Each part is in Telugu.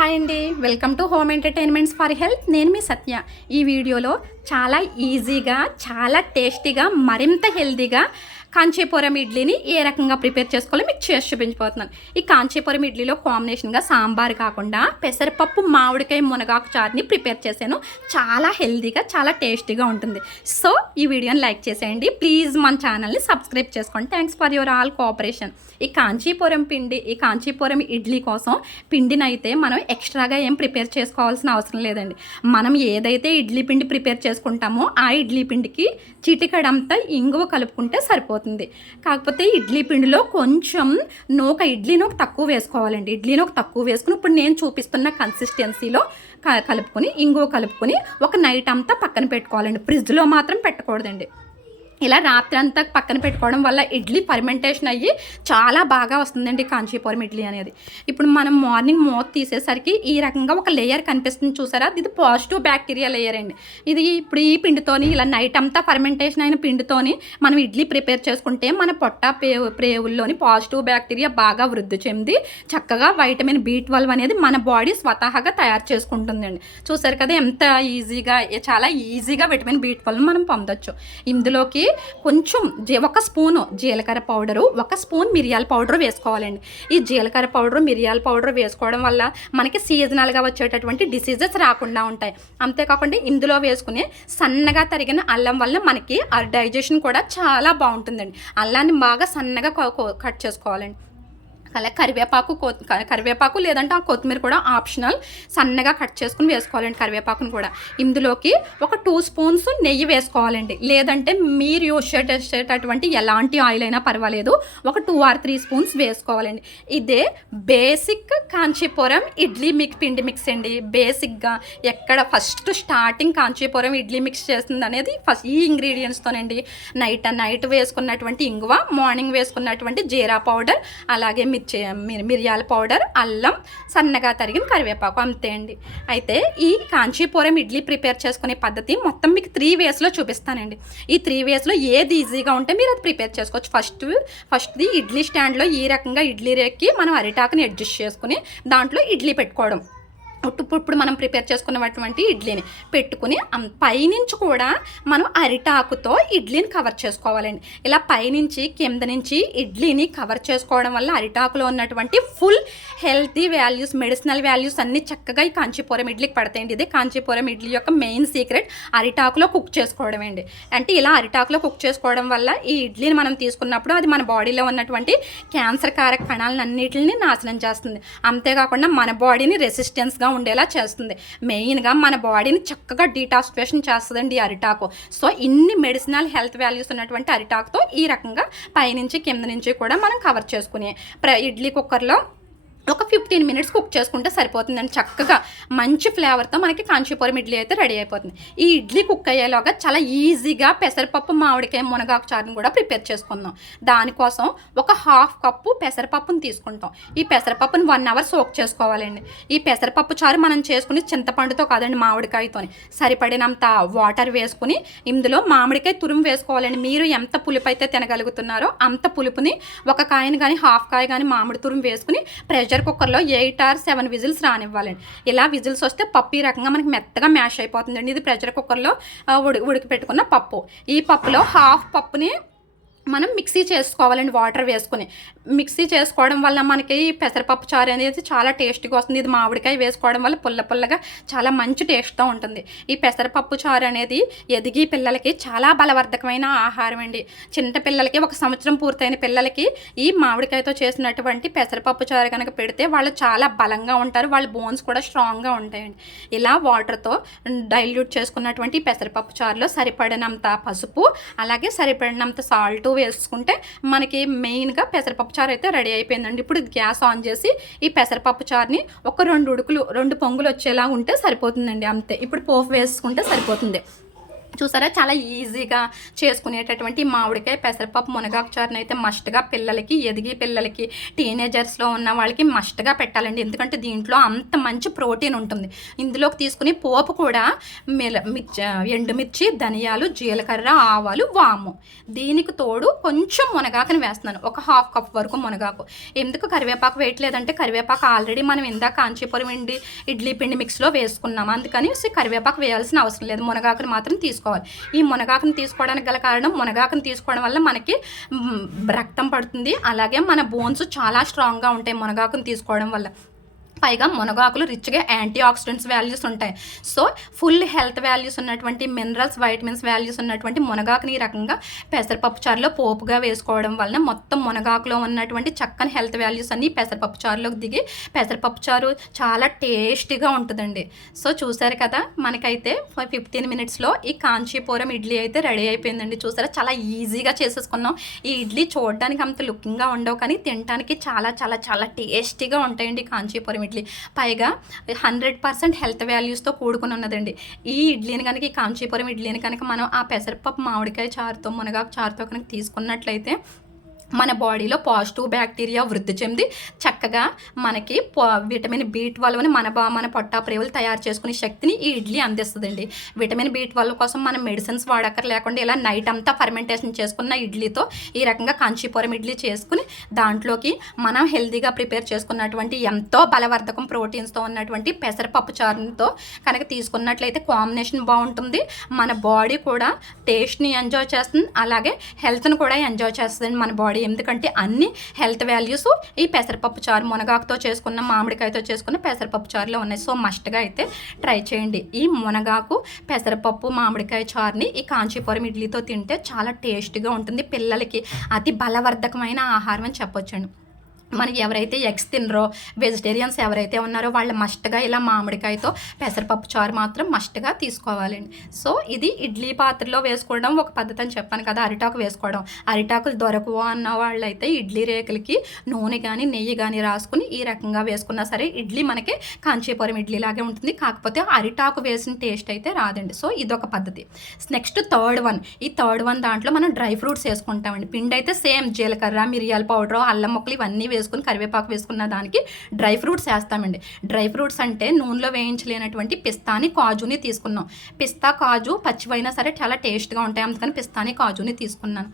హాయ్ అండి, welcome to home entertainments for health. నేను మీ సత్య. ఈ వీడియోలో చాలా ఈజీగా, చాలా టేస్టీగా, మరింత హెల్తీగా కాంచీపురం ఇడ్లీని ఏ రకంగా ప్రిపేర్ చేసుకోవాలో మీకు చేసి చూపించబోతున్నాను. ఈ కాంచీపురం ఇడ్లీలో కాంబినేషన్గా సాంబార్ కాకుండా పెసరపప్పు మామిడికాయ మునగాకు చారుని ప్రిపేర్ చేశాను. చాలా హెల్తీగా, చాలా టేస్టీగా ఉంటుంది. సో ఈ వీడియోని లైక్ చేసేయండి. ప్లీజ్ మన ఛానల్ని సబ్స్క్రైబ్ చేసుకోండి. Thanks for your all cooperation. ఈ కాంచీపురం ఇడ్లీ కోసం పిండిని అయితే మనం ఎక్స్ట్రాగా ఏం ప్రిపేర్ చేసుకోవాల్సిన అవసరం లేదండి. మనం ఏదైతే ఇడ్లీ పిండి ప్రిపేర్ చేసుకుంటామో ఆ ఇడ్లీ పిండికి చిటికడంతా ఇంగువ కలుపుకుంటే సరిపోతుంది. కాకపోతే ఇడ్లీ పిండిలో కొంచెం ఇడ్లీ నూక తక్కువ వేసుకోవాలండి. ఇడ్లీ నూక తక్కువ వేసుకుని ఇప్పుడు నేను చూపిస్తున్న కన్సిస్టెన్సీలో కలుపుకొని ఇంగువ కలుపుకొని ఒక నైట్ అంతా పక్కన పెట్టుకోవాలండి. ఫ్రిడ్జ్లో మాత్రం పెట్టకూడదండి. ఇలా రాత్రి అంతా పక్కన పెట్టుకోవడం వల్ల ఇడ్లీ ఫర్మెంటేషన్ అయ్యి చాలా బాగా వస్తుందండి కాంచీపురం ఇడ్లీ అనేది. ఇప్పుడు మనం మార్నింగ్ మూత తీసేసరికి ఈ రకంగా ఒక లేయర్ కనిపిస్తుంది, చూసారా? ఇది పాజిటివ్ బ్యాక్టీరియా లేయర్ అండి. ఇది ఇప్పుడు ఈ పిండితోని ఇలా నైట్ అంతా ఫర్మెంటేషన్ అయిన పిండితోని మనం ఇడ్లీ ప్రిపేర్ చేసుకుంటే మన ప్రేవుల్లోని పాజిటివ్ బ్యాక్టీరియా బాగా వృద్ధి చెంది చక్కగా వైటమిన్ B12 అనేది మన బాడీ స్వతహాగా తయారు చేసుకుంటుందండి. చూసారు కదా ఎంత ఈజీగా, చాలా ఈజీగా విటమిన్ B12 మనం పొందొచ్చు. ఇందులోకి కొంచెం ఒక స్పూను జీలకర్ర పౌడరు, ఒక స్పూన్ మిరియాల పౌడర్ వేసుకోవాలండి. ఈ జీలకర్ర పౌడరు, మిరియాల పౌడర్ వేసుకోవడం వల్ల మనకి సీజనల్గా వచ్చేటటువంటి డిసీజెస్ రాకుండా ఉంటాయి. అంతేకాకుండా ఇందులో వేసుకునే సన్నగా తరిగిన అల్లం వల్ల మనకి డైజెషన్ కూడా చాలా బాగుంటుందండి. అల్లాన్ని బాగా సన్నగా కట్ చేసుకోవాలండి. అలా కరివేపాకు లేదంటే ఆ కొత్తిమీర కూడా ఆప్షనల్, సన్నగా కట్ చేసుకుని వేసుకోవాలండి కరివేపాకును కూడా. ఇందులోకి ఒక 2 స్పూన్స్ నెయ్యి వేసుకోవాలండి. లేదంటే మీరు యూజ్ చేసేటటువంటి ఎలాంటి ఆయిల్ అయినా పర్వాలేదు, ఒక 2 or 3 స్పూన్స్ వేసుకోవాలండి. ఇదే బేసిక్ కాంచీపురం ఇడ్లీ పిండి మిక్స్ అండి. బేసిక్గా ఎక్కడ first starting Kanchipuram idli mix చేస్తుంది అనేది ఫస్ట్ ఈ ఇంగ్రీడియంట్స్తోనండి. నైట్ వేసుకున్నటువంటి ఇంగువ, మార్నింగ్ వేసుకున్నటువంటి జీరా పౌడర్, అలాగే మిరియాల పౌడర్, అల్లం, సన్నగా తరిగిన కరివేపాకు, అంతే అండి. అయితే ఈ కాంచీపురం ఇడ్లీ ప్రిపేర్ చేసుకునే పద్ధతి మొత్తం మీకు 3 వేస్లో చూపిస్తానండి. ఈ 3 వేస్లో ఏది ఈజీగా ఉంటే మీరు అది ప్రిపేర్ చేసుకోవచ్చు. ఫస్ట్ది ఇడ్లీ స్టాండ్లో ఈ రకంగా ఇడ్లీ రేక్కి మనం అరిటాకుని అడ్జస్ట్ చేసుకుని దాంట్లో ఇడ్లీ పెట్టుకోవడం. ఇప్పుడు మనం ప్రిపేర్ చేసుకున్నటువంటి ఇడ్లీని పెట్టుకుని పైనుంచి కూడా మనం అరిటాకుతో ఇడ్లీని కవర్ చేసుకోవాలండి. ఇలా పైనుంచి కింద నుంచి ఇడ్లీని కవర్ చేసుకోవడం వల్ల అరిటాకులో ఉన్నటువంటి full healthy values, medicinal values అన్నీ చక్కగా ఈ కాంచీపురం ఇడ్లీకి పడతాయండి. ఇది కాంచీపురం ఇడ్లీ యొక్క మెయిన్ సీక్రెట్, అరిటాకులో కుక్ చేసుకోవడం అండి. అంటే ఇలా అరిటాకులో కుక్ చేసుకోవడం వల్ల ఈ ఇడ్లీని మనం తీసుకున్నప్పుడు అది మన బాడీలో ఉన్నటువంటి క్యాన్సర్ కారక కణాలన్నింటినీ నాశనం చేస్తుంది. అంతేకాకుండా మన బాడీని రెసిస్టెన్స్గా ఉండేలా చేస్తుంది. మెయిన్గా మన బాడీని చక్కగా డీటాక్సిఫికేషన్ చేస్తుందండి ఈ అరిటాకు. సో ఇన్ని మెడిసినల్ హెల్త్ వాల్యూస్ ఉన్నటువంటి అరిటాకుతో ఈ రకంగా పైనుంచి కింద నుంచి కూడా మనం కవర్ చేసుకుని ఇడ్లీ కుక్కర్లో ఒక 15 మినిట్స్ కుక్ చేసుకుంటే సరిపోతుందండి. చక్కగా మంచి ఫ్లేవర్తో మనకి కాంచీపురం ఇడ్లీ అయితే రెడీ అయిపోతుంది. ఈ ఇడ్లీ కుక్ అయ్యేలాగా చాలా ఈజీగా పెసరపప్పు మామిడికాయ మునగాకు చారుని కూడా ప్రిపేర్ చేసుకుందాం. దానికోసం ఒక 1/2 కప్పు పెసరపప్పుని తీసుకుంటాం. ఈ పెసరపప్పుని 1 అవర్ సోక్ చేసుకోవాలండి. ఈ పెసరపప్పు చారు మనం చేసుకుని చింతపండుతో కాదండి, మామిడికాయతో సరిపడినంత వాటర్ వేసుకుని ఇందులో మామిడికాయ తురుము వేసుకోవాలండి. మీరు ఎంత పులుపు అయితే తినగలుగుతున్నారో అంత పులుపుని ఒక కాయని కానీ 1/2 కాయ కానీ మామిడి తురుము వేసుకుని ప్రెషర్ కుక్కర్లో 8 or 7 విజిల్స్ రానివ్వాలండి. ఇలా విజిల్స్ వస్తే పప్పు ఈ రకంగా మనకి మెత్తగా మ్యాష్ అయిపోతుందండి. ఇది ప్రెషర్ కుక్కర్లో ఉడికిపెట్టుకున్న పప్పు. ఈ పప్పులో 1/2 పప్పుని మనం మిక్సీ చేసుకోవాలండి. వాటర్ వేసుకుని మిక్సీ చేసుకోవడం వల్ల మనకి పెసరపప్పు చారు అనేది చాలా టేస్టీగా వస్తుంది. ఇది మామిడికాయ వేసుకోవడం వల్ల పుల్లగా చాలా మంచి టేస్ట్తో ఉంటుంది. ఈ పెసరపప్పు చారు అనేది ఎదిగి పిల్లలకి చాలా బలవర్ధకమైన ఆహారం అండి. చిన్న పిల్లలకి 1 సంవత్సరం పూర్తయిన పిల్లలకి ఈ మామిడికాయతో చేసినటువంటి పెసరపప్పు చారు కనుక పెడితే వాళ్ళు చాలా బలంగా ఉంటారు. వాళ్ళ బోన్స్ కూడా స్ట్రాంగ్గా ఉంటాయండి. ఇలా వాటర్తో డైల్యూట్ చేసుకున్నటువంటి పెసరపప్పు చారులో సరిపడినంత పసుపు, అలాగే సరిపడినంత సాల్ట్ వేసుకుంటే మనకి మెయిన్గా పెసరపప్పు చారు అయితే రెడీ అయిపోయిందండి. ఇప్పుడు గ్యాస్ ఆన్ చేసి ఈ పెసరపప్పు చారుని ఒక 2 పొంగులు వచ్చేలా ఉంటే సరిపోతుందండి. అంతే. ఇప్పుడు పోపు వేసుకుంటే సరిపోతుంది. చూసారా, చాలా ఈజీగా చేసుకునేటటువంటి మామిడికాయ పెసరపప్పు మునగాకు చారుని అయితే మస్ట్గా పిల్లలకి, ఎదిగే పిల్లలకి, టీనేజర్స్లో ఉన్న వాళ్ళకి మస్ట్గా పెట్టాలండి. ఎందుకంటే దీంట్లో అంత మంచి ప్రోటీన్ ఉంటుంది. ఇందులోకి తీసుకుని పోపు కూడా ఎండుమిర్చి, ధనియాలు, జీలకర్ర, ఆవాలు, వాము, దీనికి తోడు కొంచెం మునగాకుని వేస్తున్నాను, ఒక 1/2 కప్ వరకు మునగాకు. ఎందుకు కరివేపాకు వేయట్లేదంటే కరివేపాకు ఆల్రెడీ మనం ఇందాక కాంచీపురం ఇడ్లీ పిండి మిక్స్లో వేసుకున్నాం, అందుకని కరివేపాకు వేయాల్సిన అవసరం లేదు. మునగాకుని మాత్రం తీసుకోవాలి. ఈ మునగాకుని తీసుకోవడానికి గల కారణం, మునగాకుని తీసుకోవడం వల్ల మనకి రక్తం పడుతుంది, అలాగే మన బోన్స్ చాలా స్ట్రాంగ్గా ఉంటాయి మునగాకుని తీసుకోవడం వల్ల. పైగా మునగాకులు రిచ్గా యాంటీ ఆక్సిడెంట్స్ వాల్యూస్ ఉంటాయి. సో ఫుల్ హెల్త్ వాల్యూస్ ఉన్నటువంటి మినరల్స్, వైటమిన్స్ వాల్యూస్ ఉన్నటువంటి మునగాకుని ఈ రకంగా పెసరపప్పు చారులో పోపుగా వేసుకోవడం వలన మొత్తం మునగాకులో ఉన్నటువంటి చక్కని హెల్త్ వాల్యూస్ అన్నీ పెసరపప్పు చారులోకి దిగి పెసరపప్పు చారు చాలా టేస్టీగా ఉంటుందండి. సో చూసారు కదా, మనకైతే 15 మినిట్స్లో ఈ కాంచీపురం ఇడ్లీ అయితే రెడీ అయిపోయిందండి. చూసారా, చాలా ఈజీగా చేసేసుకున్నాం. ఈ ఇడ్లీ చూడడానికి అంత లుకింగ్గా ఉండవు, కానీ తినడానికి చాలా చాలా చాలా టేస్టీగా ఉంటాయండి కాంచీపురం ఇడ్లీ. పైగా 100% హెల్త్ వాల్యూస్తో కూడుకుని ఉన్నదండి. ఈ ఇడ్లీని కనుక, ఈ కాంచీపురం ఇడ్లీని కనుక మనం ఆ పెసరపప్పు మామిడికాయ చారుతో, మునగాకు చారుతో కనుక తీసుకున్నట్లయితే మన బాడీలో పాజిటివ్ బ్యాక్టీరియా వృద్ధి చెంది చక్కగా మనకి విటమిన్ B12 మన పొట్టా ప్రేవులు తయారు చేసుకునే శక్తిని ఈ ఇడ్లీ అందిస్తుందండి. విటమిన్ B12 కోసం మనం మెడిసిన్స్ వాడక్కర్ లేకుండా ఇలా నైట్ అంతా ఫర్మెంటేషన్ చేసుకున్న ఇడ్లీతో ఈ రకంగా కాంచీపురం ఇడ్లీ చేసుకుని దాంట్లోకి మనం హెల్తీగా ప్రిపేర్ చేసుకున్నటువంటి ఎంతో బలవర్ధకం ప్రోటీన్స్తో ఉన్నటువంటి పెసరపప్పు చారుతో కనుక తీసుకున్నట్లయితే కాంబినేషన్ బాగుంటుంది. మన బాడీ కూడా టేస్ట్ని ఎంజాయ్ చేస్తుంది, అలాగే హెల్త్ని కూడా ఎంజాయ్ చేస్తుంది మన బాడీ. ఎందుకంటే అన్ని హెల్త్ వాల్యూస్ ఈ పెసరపప్పు చారు, మునగాకుతో చేసుకున్న, మామిడికాయతో చేసుకున్న పెసరపప్పు చారులో ఉన్నాయి. సో మస్ట్గా అయితే ట్రై చేయండి. ఈ మునగాకు, పెసరపప్పు, మామిడికాయ చారుని ఈ కాంచీపురం ఇడ్లీతో తింటే చాలా టేస్టీగా ఉంటుంది. పిల్లలకి అతి బలవర్ధకమైన ఆహారం అని చెప్పొచ్చండి. మనకి ఎవరైతే ఎగ్స్ తినరో, వెజిటేరియన్స్ ఎవరైతే ఉన్నారో వాళ్ళు మస్ట్గా ఇలా మామిడికాయతో పెసరపప్పు చారు మాత్రం మస్ట్గా తీసుకోవాలండి. సో ఇది ఇడ్లీ పాత్రలో వేసుకోవడం ఒక పద్ధతి అని చెప్పాను కదా. అరిటాకు వేసుకోవడం, అరిటాకులు దొరకవు అన్న వాళ్ళైతే ఇడ్లీ రేకులకి నూనె కానీ నెయ్యి కానీ రాసుకుని ఈ రకంగా వేసుకున్నా సరే ఇడ్లీ మనకి కాంచీపురం ఇడ్లీ లాగే ఉంటుంది. కాకపోతే అరిటాకు వేసిన టేస్ట్ అయితే రాదండి. సో ఇదొక పద్ధతి. నెక్స్ట్ థర్డ్ వన్ దాంట్లో మనం డ్రై ఫ్రూట్స్ వేసుకుంటామండి. పిండి అయితే సేమ్ జీలకర్ర, మిరియాల పౌడర్, అల్లం ముక్కలు ఇవన్నీ వేసుకుని కరివేపాకు వేసుకున్న దానికి డ్రై ఫ్రూట్స్ వేస్తామండి. డ్రై ఫ్రూట్స్ అంటే నూనెలో వేయించలేనటువంటి పిస్తాని, కాజుని తీసుకున్నాం. పిస్తా, కాజు పచ్చివైనా సరే చాలా టేస్ట్గా ఉంటాయి, అందుకని పిస్తాని, కాజుని తీసుకున్నాను.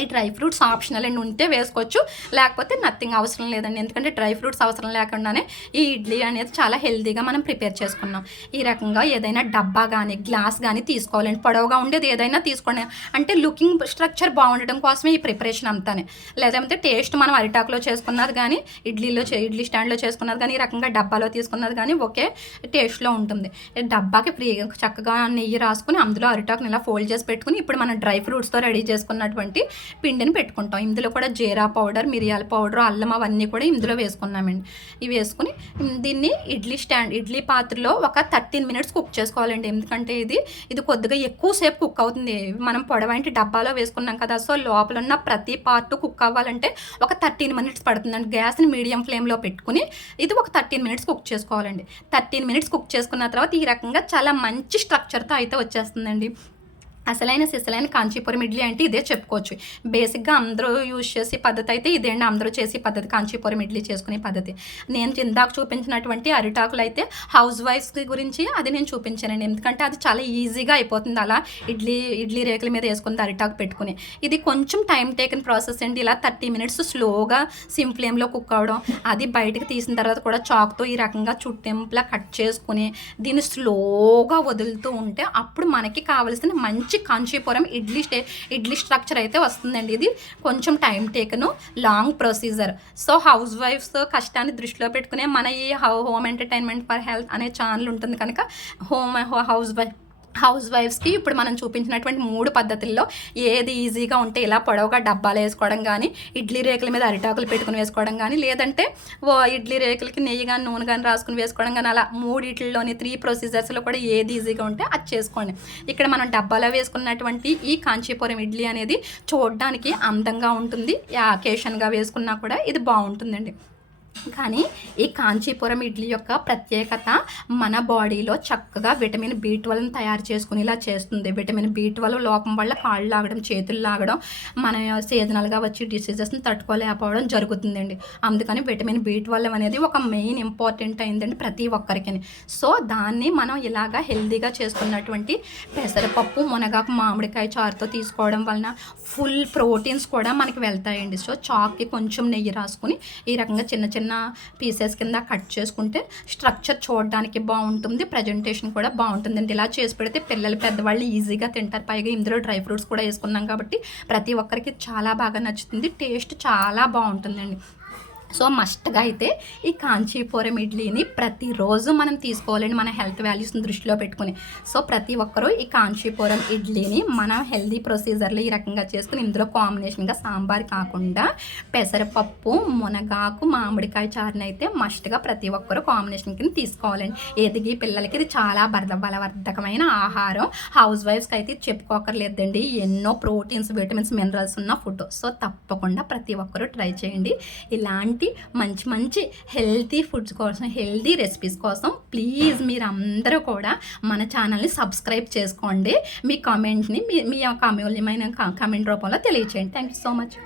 ఈ డ్రై ఫ్రూట్స్ ఆప్షనల్ అండి, ఉంటే వేసుకోవచ్చు, లేకపోతే నథింగ్, అవసరం లేదండి. ఎందుకంటే డ్రై ఫ్రూట్స్ అవసరం లేకుండానే ఈ ఇడ్లీ అనేది చాలా హెల్తీగా మనం ప్రిపేర్ చేసుకున్నాం. ఈ రకంగా ఏదైనా డబ్బా కానీ గ్లాస్ కానీ తీసుకోవాలండి. పొడవుగా ఉండేది ఏదైనా తీసుకోండి, అంటే లుకింగ్ స్ట్రక్చర్ బాగుండడం కోసమే ఈ ప్రిపరేషన్ అంతానే. లేదంటే టేస్ట్ మనం అరిటాకులో చేసుకున్నది కానీ, ఇడ్లీ స్టాండ్లో చేసుకున్నది కానీ, ఈ రకంగా డబ్బాలో తీసుకున్నది కానీ ఒకే టేస్ట్లో ఉంటుంది. డబ్బాకి ఫ్రీగా చక్కగా నెయ్యి రాసుకుని అందులో అరిటాకుని ఇలా ఫోల్డ్ చేసి పెట్టుకుని ఇప్పుడు మనం డ్రై ఫ్రూట్స్తో రెడీ చేసుకున్నటువంటి పిండిని పెట్టుకుంటాం. ఇందులో కూడా జీరా పౌడర్, మిరియాల పౌడర్, అల్లం అవన్నీ కూడా ఇందులో వేసుకున్నామండి. ఇవి వేసుకుని దీన్ని ఇడ్లీ పాత్రలో ఒక 13 మినిట్స్ కుక్ చేసుకోవాలండి. ఎందుకంటే ఇది కొద్దిగా ఎక్కువసేపు కుక్ అవుతుంది. మనం పొడవంటి డబ్బాలో వేసుకున్నాం కదా, సో లోపల ఉన్న ప్రతి పార్ట్ కుక్ అవ్వాలంటే ఒక 13 మినిట్స్ పడుతుందండి. గ్యాస్ని మీడియం ఫ్లేమ్లో పెట్టుకుని ఇది ఒక 13 మినిట్స్ కుక్ చేసుకోవాలండి. 13 మినిట్స్ కుక్ చేసుకున్న తర్వాత ఈ రకంగా చాలా మంచి స్ట్రక్చర్తో అయితే వచ్చేస్తుందండి. అసలైన సిసలైన కాంచీపురం ఇడ్లీ అంటే ఇదే చెప్పుకోవచ్చు. బేసిక్గా అందరూ యూజ్ చేసే పద్ధతి అయితే ఇదేంటి, అందరూ చేసే పద్ధతి కాంచీపురం ఇడ్లీ చేసుకునే పద్ధతి. నేను ఇందాక చూపించినటువంటి అరిటాకులు అయితే హౌస్ వైఫ్స్ గురించి అది నేను చూపించానండి. ఎందుకంటే అది చాలా ఈజీగా అయిపోతుంది అలా ఇడ్లీ రేకుల మీద వేసుకుని అరిటాకు పెట్టుకుని. ఇది కొంచెం టైం టేకన్ ప్రాసెస్ అండి. ఇలా 30 మినిట్స్ స్లోగా సిమ్ ఫ్లేమ్లో కుక్ అవ్వడం, అది బయటకు తీసిన తర్వాత కూడా చాక్తో ఈ రకంగా చుట్టెంపులా కట్ చేసుకుని దీన్ని స్లోగా వదులుతూ ఉంటే అప్పుడు మనకి కావలసిన మంచి కాంచీపురం ఇడ్లీ స్ట్రక్చర్ అయితే వస్తుందండి. ఇది కొంచెం టైం టేకను, లాంగ్ ప్రొసీజర్. సో హౌస్ వైఫ్స్ కష్టాన్ని దృష్టిలో పెట్టుకునే మన ఈ హోమ్ ఎంటర్టైన్మెంట్ ఫర్ హెల్త్ అనే ఛానల్ ఉంటుంది కనుక హౌస్ వైఫ్స్కి ఇప్పుడు మనం చూపించినటువంటి 3 పద్ధతుల్లో ఏది ఈజీగా ఉంటే ఇలా పొడవుగా డబ్బాలు వేసుకోవడం కానీ, ఇడ్లీ రేకుల మీద అరిటాకులు పెట్టుకుని వేసుకోవడం కానీ, లేదంటే ఇడ్లీ రేకులకి నెయ్యి కానీ నూనె కానీ రాసుకుని వేసుకోవడం కానీ, అలా 3 ప్రొసీజర్స్లో కూడా ఏది ఈజీగా ఉంటే అది చేసుకోండి. ఇక్కడ మనం డబ్బాలో వేసుకున్నటువంటి ఈ కాంచీపురం ఇడ్లీ అనేది చూడడానికి అందంగా ఉంటుంది. అకేషన్గా వేసుకున్నా కూడా ఇది బాగుంటుందండి. కానీ ఈ కాంచీపురం ఇడ్లీ యొక్క ప్రత్యేకత మన బాడీలో చక్కగా విటమిన్ B12ని తయారు చేసుకునేలా చేస్తుంది. విటమిన్ B12 లోపం వల్ల కాళ్ళు లాగడం, చేతులు లాగడం, మన సీజనల్గా వచ్చి డిసీజెస్ని తట్టుకోలేకపోవడం జరుగుతుందండి. అందుకని విటమిన్ B12 అనేది ఒక మెయిన్ ఇంపార్టెంట్ అయిందండి ప్రతి ఒక్కరికి. సో దాన్ని మనం ఇలాగా హెల్తీగా చేసుకున్నటువంటి పెసరపప్పు, మునగాకు, మామిడికాయ చారుతో తీసుకోవడం వలన ఫుల్ ప్రోటీన్స్ కూడా మనకి వెళ్తాయండి. సో చాక్కి కొంచెం నెయ్యి రాసుకొని ఈ రకంగా చిన్న చిన్న పీసెస్ కింద కట్ చేసుకుంటే స్ట్రక్చర్ చూడడానికి బాగుంటుంది, ప్రజెంటేషన్ కూడా బాగుంటుందండి. ఇలా చేసి పెడితే పిల్లలు, పెద్దవాళ్ళు ఈజీగా తింటారు. పైగా ఇందులో డ్రై ఫ్రూట్స్ కూడా వేసుకున్నాం కాబట్టి ప్రతి ఒక్కరికి చాలా బాగా నచ్చుతుంది. టేస్ట్ చాలా బాగుంటుందండి. సో మస్ట్గా అయితే ఈ కాంచీపురం ఇడ్లీని ప్రతిరోజు మనం తీసుకోవాలండి, మన హెల్త్ వాల్యూస్ని దృష్టిలో పెట్టుకుని. సో ప్రతి ఒక్కరూ ఈ కాంచీపురం ఇడ్లీని మనం హెల్తీ ప్రొసీజర్లో ఈ రకంగా చేసుకుని ఇందులో కాంబినేషన్గా సాంబార్ కాకుండా పెసరపప్పు, మునగాకు, మామిడికాయ చారుని అయితే మస్ట్గా ప్రతి ఒక్కరూ కాంబినేషన్ కింద తీసుకోవాలండి. ఎదిగి పిల్లలకి ఇది చాలా బలవర్ధకమైన ఆహారం. హౌస్ వైఫ్స్కి అయితే చెప్పుకోకర్లేదండి, ఎన్నో ప్రోటీన్స్, విటమిన్స్, మినరల్స్ ఉన్న ఫుడ్. సో తప్పకుండా ప్రతి ఒక్కరూ ట్రై చేయండి. ఇలాంటి మంచి మంచి హెల్తీ ఫుడ్స్ కోసం, హెల్తీ రెసిపీస్ కోసం ప్లీజ్ మీరందరూ కూడా మన ఛానల్ని సబ్స్క్రైబ్ చేసుకోండి. మీ కామెంట్ని మీ యొక్క అమూల్యమైన కామెంట్ రూపంలో తెలియచేయండి. Thank you so much.